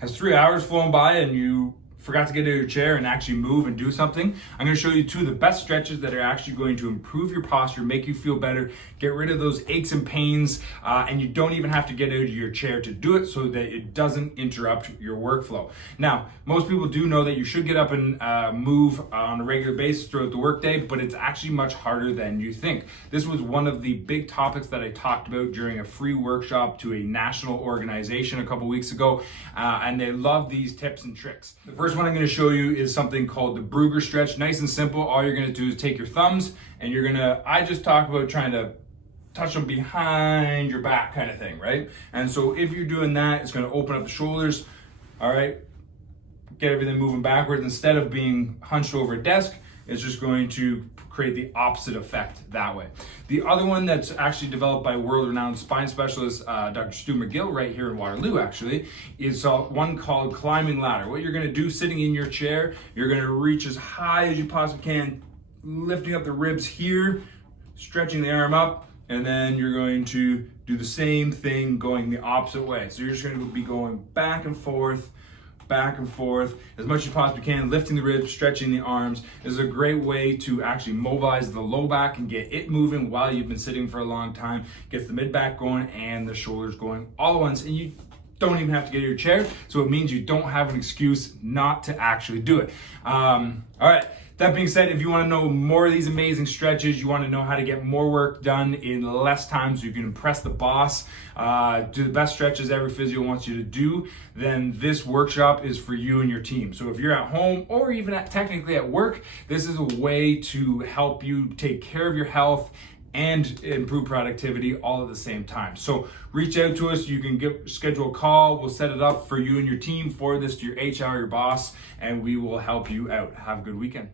Has 3 hours flown by and you forgot to get out of your chair and actually move and do something? I'm going to show you two of the best stretches that are actually going to improve your posture, make you feel better, get rid of those aches and pains, and you don't even have to get out of your chair to do it so that it doesn't interrupt your workflow. Now, most people do know that you should get up and move on a regular basis throughout the workday, but it's actually much harder than you think. This was one of the big topics that I talked about during a free workshop to a national organization a couple weeks ago, and they love these tips and tricks. The first one I'm going to show you is something called the Brugger stretch. Nice and simple. All you're going to do is take your thumbs and I just talk about trying to touch them behind your back kind of thing, right? And so if you're doing that, it's going to open up the shoulders, all right? Get everything moving backwards. Instead of being hunched over a desk, it's just going to create the opposite effect that way. The other one that's actually developed by world-renowned spine specialist Dr. Stu McGill right here in Waterloo actually is one called climbing ladder. What you're going to do sitting in your chair, you're going to reach as high as you possibly can, lifting up the ribs here, stretching the arm up, and then you're going to do the same thing going the opposite way. So you're just going to be going back and forth as much as you possibly can, lifting the ribs, stretching the arms. This is a great way to actually mobilize the low back and get it moving while you've been sitting for a long time. Gets the mid back going and the shoulders going all at once, and you don't even have to get out of your chair, so it means you don't have an excuse not to actually do it. All right, that being said, if you want to know more of these amazing stretches, you want to know how to get more work done in less time so you can impress the boss, do the best stretches every physio wants you to do, then this workshop is for you and your team. So if you're at home or even technically at work, this is a way to help you take care of your health and improve productivity all at the same time. So reach out to us. You can schedule a call. We'll set it up for you and your team, forward this to your HR, your boss, and we will help you out. Have a good weekend.